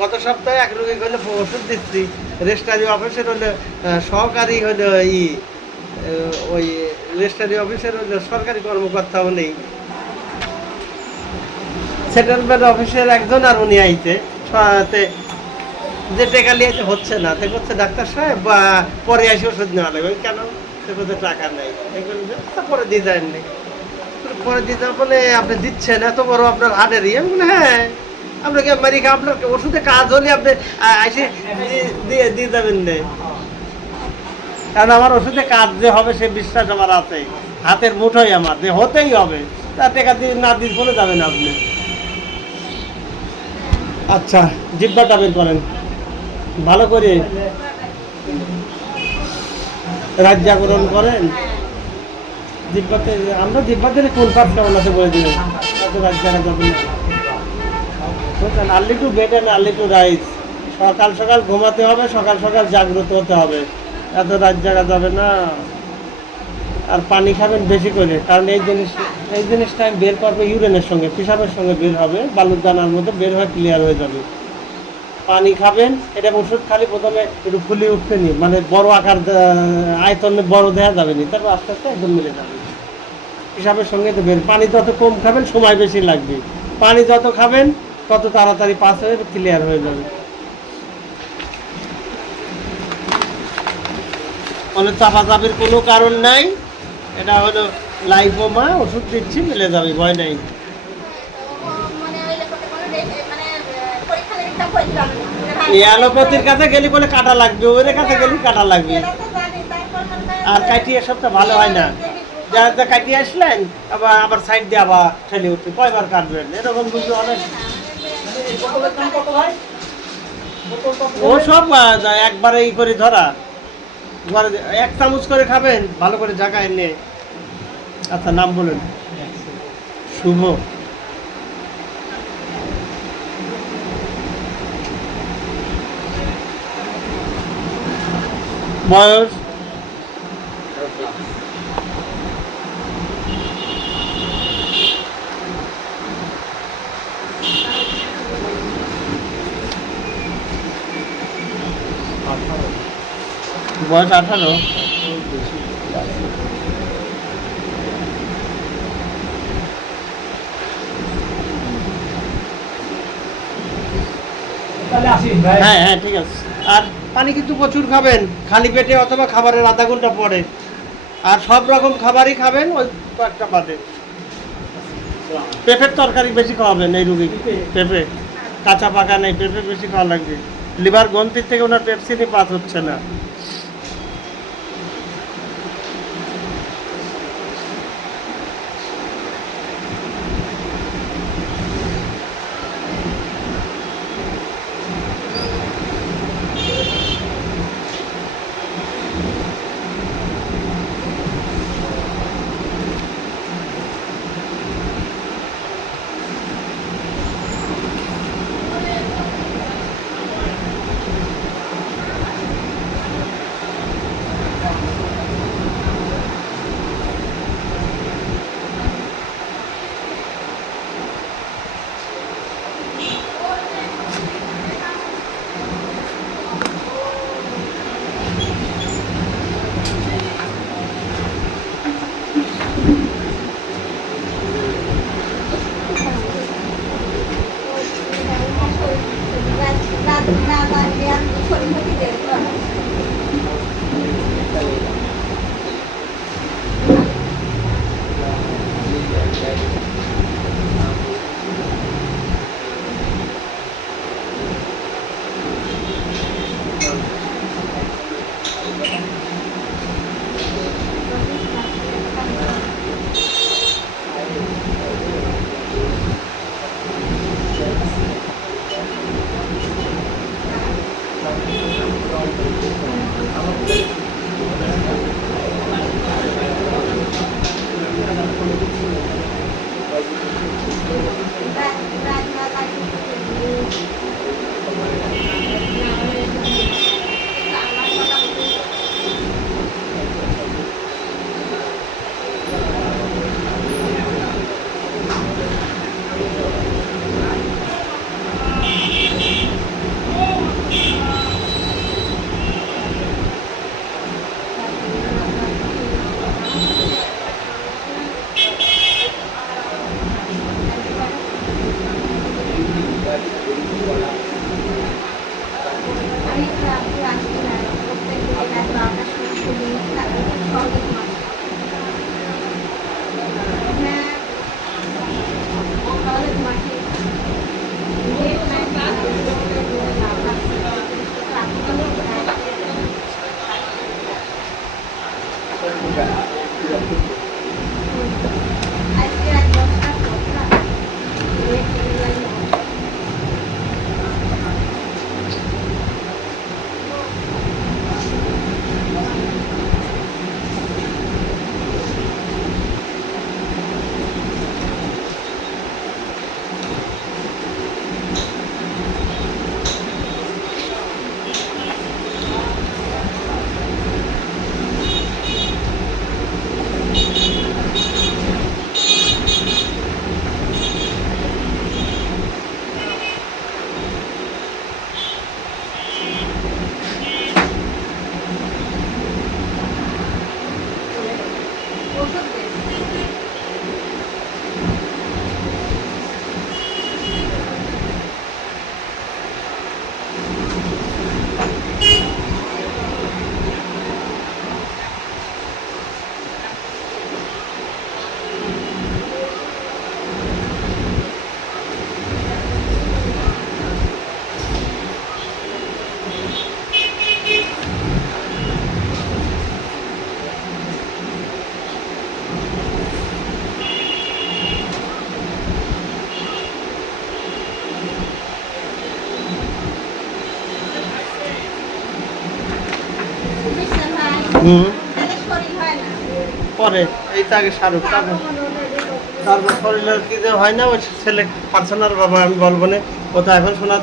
গত সপ্তাহে এক রোগী হলে ওষুধ দিচ্ছি রেজিস্ট্রারি অফিসের হলে সহকারী হলো ই ওই রেজিস্ট্রারি অফিসের হলো সরকারি কর্মকর্তাও নেই। সেটেলমেন্ট অফিসের একজন আর উনি আইতে যে টেকা লিয়েছে হচ্ছে না। তে করছে ডাক্তার সাহেব, বা পরে এসে ওষুধ নেওয়া লাগবে। কেন? বলছে টাকা নেই। দেখবেন যে, "তা পরে দিয়ে বলে আপনি দিচ্ছেন এত বড় আপনার হাটের ইয়ে বলি, হ্যাঁ আপনাকে আমেরিকা আপনার ওষুধে কাজ হলে আপনি এসে দিয়ে- দিয়ে দিয়ে দেবেন না? কারণ আমার ওষুধে কাজ যে হবে সে বিশ্বাস আমার আছে। হাতের মুঠোই আমার যে হতেই হবে। তা টাকা দিয়ে না দিয়ে বলে যাবেন আপনি। আচ্ছা জিব্বাটা বের করেন। ভালো করে রাত জাগরণ করেন। জিব্বাতে আমরা জিব্বাতে কোন পাপ কেমন আছে বলে দিবেন এত রাত জাগা যাবে না বুঝলেন early to bed and early to rise. সকাল সকাল ঘুমাতে হবে, সকাল সকাল জাগ্রত হতে হবে। এত রাত জাগা যাবে না। আর পানি খাবেন বেশি করে। কারণ এই জিনিস, এই জিনিসটা আমি বের করব ইউরেনের সঙ্গে পিসাবের সঙ্গে বের হবে, বালুর দানার মধ্যে বের হয়ে ক্লিয়ার হয়ে যাবে। পানি খাবেন, এটা ওষুধ খালি প্রথমে একটু ফুলে উঠবে নি মানে বড় আকার আয়তনে বড় দেওয়া যাবে নি, তারপর আস্তে আস্তে একদম মিলে যাবে। হিসাবের সঙ্গে বের পানি যত কম খাবেন, সময় বেশি লাগবে। পানি যত খাবেন, তত তাড়াতাড়ি পাস হয়ে ক্লিয়ার হয়ে যাবে। মানে চাপা চাপাচাপির কোনো কারণ নাই। এটা হলো লাইফোমা ওষুধ দিচ্ছি, মিলে যাবে, ভয় নাই। অ্যালোপ্যাথির কাছে গেলে বলে কাটা লাগবে ওর কাছে গেলে কাটা লাগবে। আর কাটিয়ে সবটা ভালো হয় না। যা যা কাটিয়ে আসলেন, আবার আবার সাইড দিয়ে আবার ঠেলে উঠবে কয়বার কাটবেন? এরকম কিন্তু অনেক ও সব একবারে ই করে ধরা। এক চামচ করে খাবেন, ভালো করে জায়গায় এনে আচ্ছা নাম বলুন। শুভ। বয়স বয়স আঠারো হ্যাঁ হ্যাঁ ঠিক আছে। আর পানি কিন্তু প্রচুর খাবেন, খালি পেটে অথবা খাবারের আধা ঘণ্টা পরে। আর সব রকম খাবারই খাবেন, ওই কয়েকটা বাদে। পেঁপের তরকারি বেশি খাওয়াবেন এই রুগী। পেঁপে, কাঁচা পাকা নেই পেঁপে বেশি খাওয়া লাগবে। লিভার গ্রন্থির থেকে ওনার পেপসিনই পাত হচ্ছে না। পরে, এই তো আগে শাহরুখ, তারপর শরীরের কি যে হয় না, ওই ছেলে পার্সোনাল বাবা আমি বলব না। ও তো এখন শোনার